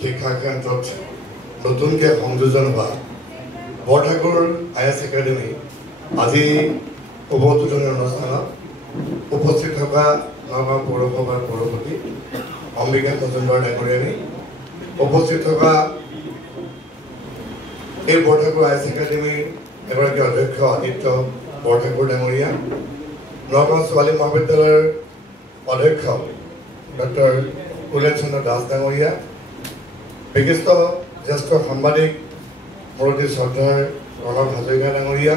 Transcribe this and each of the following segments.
শিক্ষা কেন্দ্ৰত নতুনকৈ সংযোজন হোৱা বৰঠাকুৰ IAS একাডেমি আজি উদ্বোধনী অনুষ্ঠানত উপস্থিত থকা নগাঁও পৌৰসভাৰ পৌৰপতি অম্বিকা মজুমদাৰ ডাঙৰীয়ানী, উপস্থিত থকা এই বৰঠাকুৰ IAS একাডেমিৰ এগৰাকী অধ্যক্ষ আদিত্য বৰঠাকুৰ ডাঙৰীয়া, নগাঁও ছোৱালী মহাবিদ্যালয়ৰ অধ্যক্ষ ডক্টৰ কুলেন চন্দ্ৰ দাস ডাঙৰীয়া, বিশিষ্ট জ্যেষ্ঠ সাংবাদিক মুৰব্বী শ্ৰদ্ধাৰ প্ৰণৱ হাজৰিকা ডাঙৰীয়া,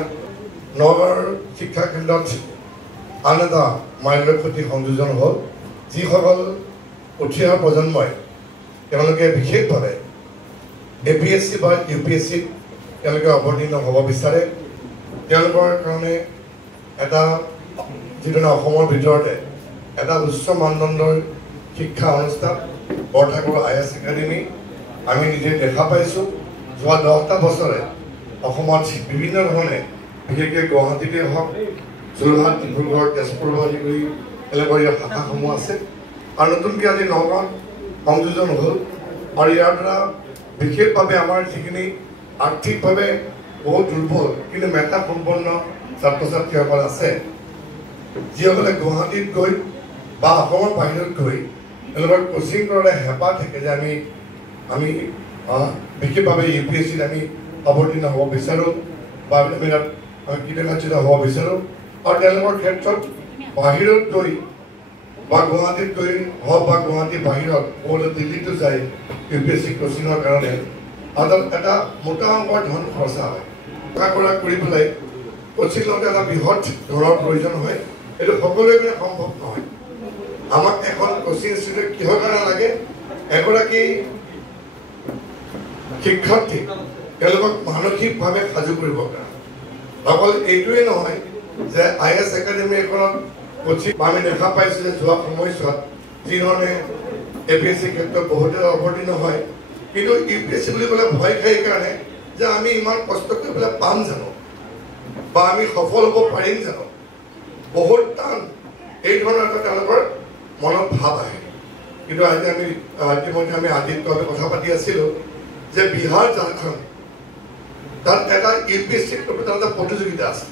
নগাঁৱৰ শিক্ষা কেন্দ্ৰত আন এটা মাইলখুঁটি সংযোজন হ'ল। যিসকল উঠি অহা প্ৰজন্মই তেওঁলোকে বিশেষভাৱে APSC বা UPSCত তেওঁলোকে অৱতীৰ্ণ হ'ব বিচাৰে, তেওঁলোকৰ কাৰণে এটা যিধৰণে অসমৰ ভিতৰতে এটা উচ্চ মানদণ্ডৰ শিক্ষা অনুষ্ঠান বৰঠাকুৰ IAS একাডেমি আমি নিজে দেখা পাইছোঁ। যোৱা 10টা বছৰে অসমত বিভিন্ন ধৰণে বিশেষকৈ গুৱাহাটীতে হওক, যোৰহাট, ডিব্ৰুগড়, তেজপুৰ আদি কৰি এনেকুৱা ইয়াৰ শাখাসমূহ আছে আৰু নতুনকৈ আজি নগাঁৱত সংযোজন হ'ল। আৰু ইয়াৰ দ্বাৰা বিশেষভাৱে আমাৰ যিখিনি আৰ্থিকভাৱে বহুত দুৰ্বল কিন্তু মেধাসম্পন্ন ছাত্ৰ ছাত্ৰীসকল আছে, যিসকলে গুৱাহাটীত গৈ বা অসমৰ বাহিৰত গৈ তেওঁলোকৰ কোচিং কৰাৰ হেঁপাহ থাকে যে আমি বিশেষভাৱে UPSCত আমি অৱতীৰ্ণ হ'ব বিচাৰোঁ বা আমি কৃতকাৰ্যতা হ'ব বিচাৰোঁ। আৰু তেওঁলোকৰ ক্ষেত্ৰত বাহিৰত গৈ বা গুৱাহাটীত গৈ হওক বা গুৱাহাটীৰ বাহিৰত বহুতে দিল্লীতো যায় UPSC কোচিঙৰ কাৰণে, আৰু এটা মোটা অংকৰ ধন খৰচা হয়। কৰা কৰি পেলাই কোচিং লওঁতে এটা বৃহৎ ধনৰ প্ৰয়োজন হয়। এইটো সকলোৰে কাৰণে সম্ভৱ নহয়। আমাক এখন কোচিং ইনষ্টিটিউট কিহৰ কাৰণে লাগে? এগৰাকী শিক্ষাৰ্থী তেওঁলোকক মানসিকভাৱে সাজু কৰিবৰ কাৰণে। অকল এইটোৱেই নহয় যে IAS একাডেমি এখনত কোচিং আমি দেখা পাইছোঁ যে যোৱা সময়ছোৱাত যিধৰণে APSC ক্ষেত্ৰত বহুতে অৱতীৰ্ণ হয়, কিন্তু UPSC বুলি ক'লে ভয় খাই কাৰণে যে আমি ইমান কষ্ট কৰি পেলাই পাম জানো বা আমি সফল হ'ব পাৰিম জানো, বহুত টান, এই ধৰণৰ এটা তেওঁলোকৰ মনত ভাৱ আহে। কিন্তু আজি আমি ইতিমধ্যে আমি আদিত্যলৈ কথা পাতি আছিলোঁ যে বিহাৰ, ঝাৰখণ্ড তাত এটা UPSC এটা প্ৰতিযোগিতা আছে।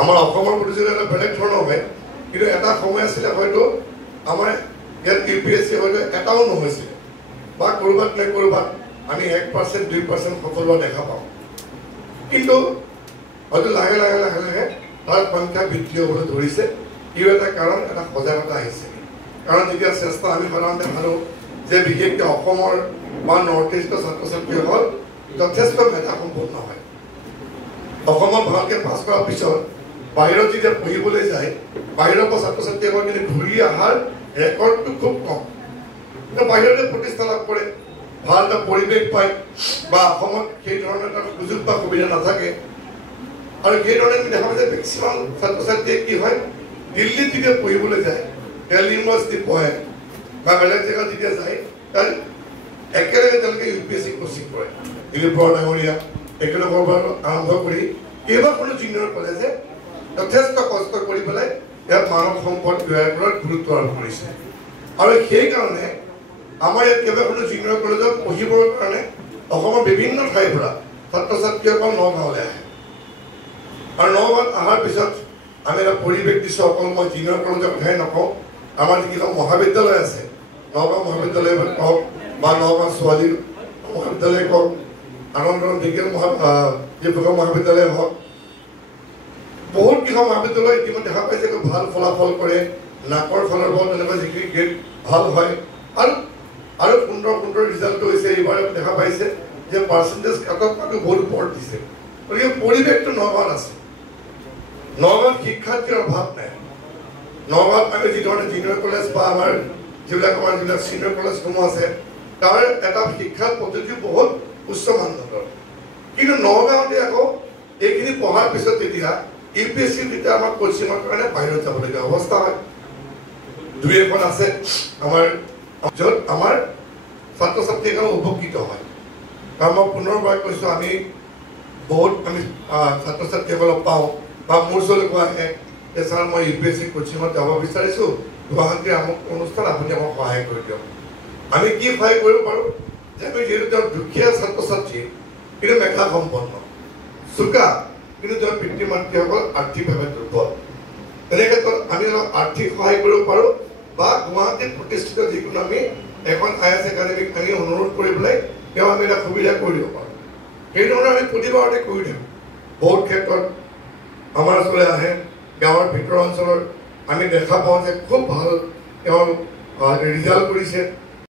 আমাৰ অসমৰ প্ৰতিযোগিতা বেলেগ ধৰণৰ হয়, কিন্তু এটা সময় আছিলে হয়তো আমাৰ ইয়াত UPSC হয়তো এটাও নহৈছিলে বা ক'ৰবাত নে ক'ৰবাত আমি 1% 2% সফল হোৱা দেখা পাওঁ। কিন্তু হয়তো লাহে লাহে লাহে লাহে তাৰ সংখ্যা বৃদ্ধি হ'বলৈ ধৰিছে। ইও এটা কাৰণ, এটা সজাগতা আহিছে। কাৰণ যেতিয়া চেষ্টা আমি সাধাৰণতে ভাবোঁ যে বিশেষকৈ অসমৰ বা নৰ্থ ইষ্টৰ ছাত্ৰ ছাত্ৰীসকল যথেষ্ট মেধাসম্পন্ন হয়। অসমত ভালকৈ পাছ কৰাৰ পিছত বাহিৰত যেতিয়া পঢ়িবলৈ যায়, বাহিৰৰ পৰা ছাত্ৰ ছাত্ৰীসকল কিন্তু ঘূৰি অহাৰ ৰেকৰ্ডটো খুব কম। বাহিৰতে প্ৰতিষ্ঠা লাভ কৰে, ভাল এটা পৰিৱেশ পায় বা অসমত সেই ধৰণৰ এটা সুযোগ বা সুবিধা নাথাকে। আৰু সেইধৰণে আমি দেখা পাইছোঁ যে মেক্সিমাম ছাত্ৰ ছাত্ৰীয়ে কি হয়, দিল্লীত যেতিয়া পঢ়িবলৈ যায়, দিল্লী ইউনিভাৰ্চিটি পঢ়ে বা বেলেগ জেগাত যেতিয়া যায়, তাত একেলগে তেওঁলোকে UPSC কোচিং কৰে। দিলীপ বৰা ডাঙৰীয়া একেলগৰ পৰা আৰম্ভ কৰি কেইবাখনো জুনিয়ৰ কলেজে যথেষ্ট কষ্ট কৰি পেলাই ইয়াত মানৱ সম্পদ ব্যয় কৰাৰ গুৰুত্ব আৰোপ কৰিছে। আৰু সেইকাৰণে আমাৰ ইয়াত কেইবাখনো জুনিয়ৰ কলেজত পঢ়িবৰ কাৰণে অসমৰ বিভিন্ন ঠাইৰ পৰা ছাত্ৰ ছাত্ৰীসকল নগাঁৱলৈ আহে। আৰু নগাঁৱত অহাৰ পিছত আমি এটা পৰিৱেশ দিছোঁ। অকল মই জুনিয়ৰ কলেজৰ কথাই নকওঁ, আমাৰ যিকেইখন মহাবিদ্যালয় আছে, নগাঁও মহাবিদ্যালয় কওক বা নগাঁও ছোৱালী মহাবিদ্যালয় কওক, আনন্দ বিজ্ঞান ডিব্ৰুগড় মহাবিদ্যালয় হওক, বহুত কেইখন মহাবিদ্যালয় ইতিমধ্যে দেখা পাইছে ভাল ফলাফল কৰে। নাকৰ ফালৰ পৰা তেনেকুৱা যিখিনি গ্ৰেড ভাল হয় আৰু সুন্দৰ সুন্দৰ ৰিজাল্ট হৈছে। এইবাৰ দেখা পাইছে যে পাৰ্চেণ্টেজ কাটত বহুত ওপৰত দিছে। গতিকে পৰিৱেশটো নগাঁৱত আছে। নগাঁৱত শিক্ষাৰ্থীৰ অভাৱ নাই। নগাঁৱত আমি যিধৰণে জুনিয়ৰ কলেজ বা আমাৰ যিবিলাক ছিনিয়ৰ কলেজসমূহ আছে, তাৰ এটা শিক্ষাৰ পদ্ধতি বহুত উচ্চ মানদণ্ডৰ। কিন্তু নগাঁৱতে আকৌ এইখিনি পঢ়াৰ পিছত তেতিয়া UPSC যেতিয়া আমাৰ কোচিঙৰ কাৰণে বাহিৰত যাবলগীয়া অৱস্থা হয়। দুই এখন আছে আমাৰ য'ত আমাৰ ছাত্ৰ ছাত্ৰীসকল উপকৃত হয়। কাৰণ মই পুনৰবাৰ কৈছোঁ, আমি ছাত্ৰ ছাত্ৰীসকলক পাওঁ বা মোৰ ওচৰলৈ আহে যে ছাৰ মই UPSC কোচিঙত যাব বিচাৰিছোঁ, গুৱাহাটীৰ আমুক অনুষ্ঠান আপুনি আমাক সহায় কৰি দিয়ক। আমি কি সহায় কৰিব পাৰোঁ যে আমি যিহেতু তেওঁ দুখীয়া ছাত্ৰ ছাত্ৰী কিন্তু মেধা সম্পন্ন চোকা কিন্তু তেওঁৰ পিতৃ মাতৃসকল আৰ্থিকভাৱে দুৰ্বল তেনে ক্ষেত্ৰত আমি অলপ আৰ্থিক সহায় কৰিব পাৰোঁ বা গুৱাহাটীত প্ৰতিষ্ঠিত যিকোনো আমি এখন IAS একাডেমীক আমি অনুৰোধ কৰি পেলাই তেওঁ আমি এটা সুবিধা কৰি দিব পাৰোঁ সেইধৰণে আমি প্ৰতিবাৰতে কৰি থাকোঁ বহুত ক্ষেত্ৰত